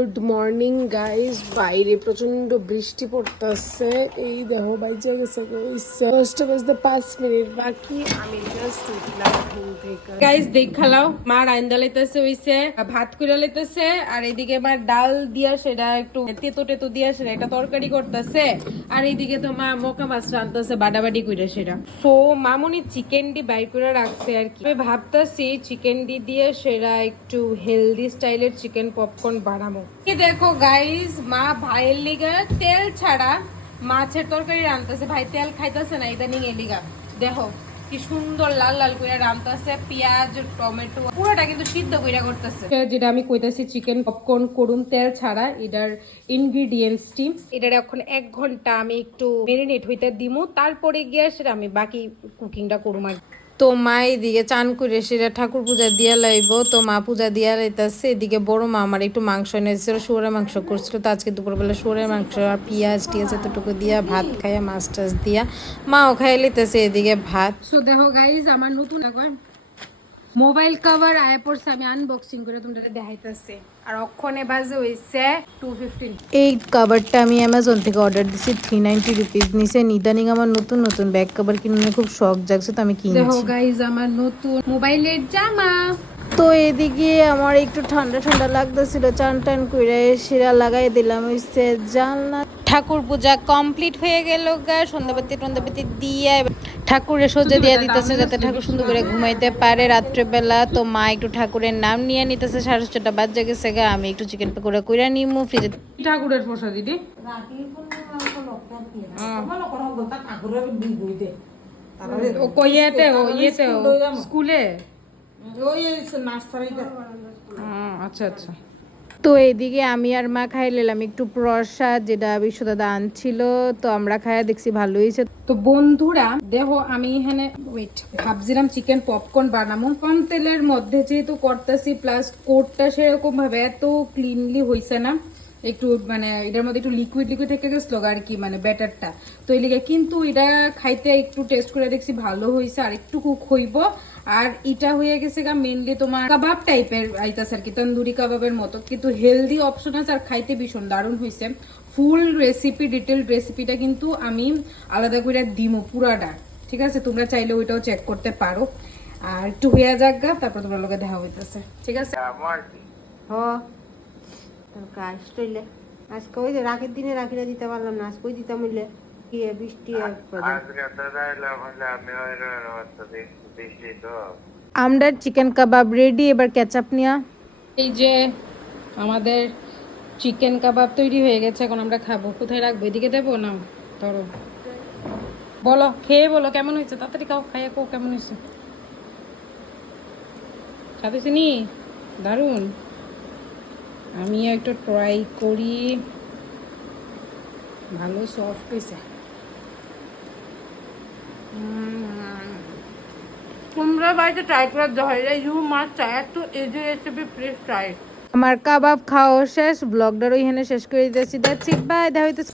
Good morning guys, বাইরে প্রচন্ড বৃষ্টি পড়তেছে। এই দেখো বাইজে গেছে 5 মিনিট বাকি, আমি জাস্ট উঠলাম ঘুম থেকে। গাইস দেখালাও, মা রাইন্দা লাইতেছে হইছে, ভাত কইরা লাইতেছে, আর এইদিকে আমার ডাল দিয়া সেটা একটু তেতো টেতো দিয়া সেটা একটা তরকারি করতেছে, আর এইদিকে তো মা মোকা মাছ রান্তাছে বাডাবাডি কইরা সেটা। So Mamuni chicken D by করে রাখছে আর কি। আমি ভাবতাছি চিকেন ডি দিয়ে সেটা একটু হেলদি স্টাইলের চিকেন পপকর্ন বানাবো। দেখো গাইস, মা ভাইয়ের লিগা তেল ছাড়া মাছের তরকারি রান্তাছে। ভাই তেল খাইতেছে না ইদানিং এর লিগা। দেখো কি সুন্দর লাল লাল করে রান্তাছে, পেঁয়াজ টমেটো পুরোটা কিন্তু সিদ্ধ কইরা করতেছে। যেটা আমি কইতাছি চিকেন পপকর্ন করুম তেল ছাড়া, এটার ইনগ্রিডিয়েন্টস টি এটার এখন 1 ঘন্টা আমি একটু মেরিনেট হইতে দিমু, তারপরে গিয়ে সেটা আমি বাকি কুকিংটা করুম আর। তো মা এদিকে চান করে সেটা ঠাকুর পূজা দিয়া লাইব, তো মা পূজা দিয়া লাইতেছে। এদিকে বড় মা আমার একটু মাংস এনেছিল, শুয়োরের মাংস করছিল, তো আজকে দুপুরবেলা শুয়োরের মাংস আর পেঁয়াজ টিয়াজ এতটুকু দিয়া ভাত খাইয়া মাছ টাছ দিয়া মাও খাইয়া লাইতেছে এদিকে ভাত। সো দেখো গাইজ, আমার নতুন মোবাইল কভার আয়া পড়ছে, আমি আনবক্সিং করে তোমাদের দেখাইতেছে। আর অক্ষণে বাজে হইছে 2:15। এই কভারটা আমি অ্যামাজন থেকে অর্ডার দিছি, 390 রুপিস নিছে। ইদানিং আমার নতুন নতুন ব্যাগ কভার কিনে খুব শখ জাগছে, তো আমি কিনছি। দেখো গাইজ, আমার নতুন মোবাইলের জামা। তো এদিকে আমার একটু ঠান্ডা ঠান্ডা লাগতেছিল, চান টান করে শিরা লাগাই দিলাম হইছে জানলা। ঠাকুর পূজা কমপ্লিট হয়ে গেল গা, সন্ধ্যাবাতি দিয়ে ঠাকুরের সজ্জা দিয়ে দিতেছে যাতে ঠাকুর সুন্দর করে ঘুমাইতে পারে রাত্রেবেলা। তো মা একটু ঠাকুরের নাম নিয়ে নিতেছে, 4:30 বাজে গেছে গা। আমি একটু চিকেন পকোড়া কইরা নিমু ফ্রিজে। ঠাকুরের প্রসাদ দিদি স্কুলে। আচ্ছা আচ্ছা। তো এইদিকে আমি আর মা খাই নিলাম একটু প্রসাদ, যেটা বিশ্ব দাদা আনছিল, তো আমরা খাইয়া দেখছি ভালো হয়েছে। তো বন্ধুরা দেখো, আমি এখানে ভাবছিলাম চিকেন পপকর্ন বানাবো কম তেলের মধ্যে, যেহেতু করতেছি, প্লাস কোটটা সেরকম ভাবে এত ক্লিনলি হয়েছে না, একটু মানে এটার মধ্যে একটু লিকুইড থেকে গেছিল আর কি, মানে ব্যাটারটা। তো এই লিগে কিন্তু এটা খাইতে একটু টেস্ট করে দেখছি ভালো হয়েছে, আর একটু কুক হইব। আর এটা হয়ে গেছে গা মেনলি তোমার কাবাব টাইপের আইতাছে আর কি, তন্দুরি কাবাবের মতো, কিন্তু হেলদি অপশন আছে আর খাইতে ভীষণ দারুণ হয়েছে। ফুল রেসিপি, ডিটেলড রেসিপিটা কিন্তু আমি আলাদা করে দিমো পুরাটা, ঠিক আছে? তোমরা চাইলে ওইটাও চেক করতে পারো। আর একটু হইয়া যাক গা, তারপর তোমার লোকে দেখা হইতেছে, ঠিক আছে? আজকে ওই যে রাখির দিনে রাখিটা দিতে পারলাম না, আজকে ওই দিতাম হইলে কি বৃষ্টি। আমরা চিকেন কাবাব রেডি, এবার কেচাপ নিয়া। এই যে আমাদের চিকেন কাবাব তৈরি হয়ে গেছে, এখন আমরা খাবো। কোথায় রাখবো? এদিকে দেবো না? ধরো, বলো, খেয়ে বলো কেমন হয়েছে, তাড়াতাড়ি খাও, খাইয়া কো কেমন হয়েছে। খাতেছি নি? দারুণ। আমি একটু ট্রাই করি, ভালো সফট হয়েছে। তোমরা বাড়িতে ট্রাই করে দেখো, ইউ মাস্ট ট্রাই, এত ইজি রেসিপি, প্লিজ ট্রাই। আমার কাবাব খাওয়া শেষ, ব্লগটারও এখানে শেষ করে দিতেছি। That's it, bye. দেখা হইতেছে।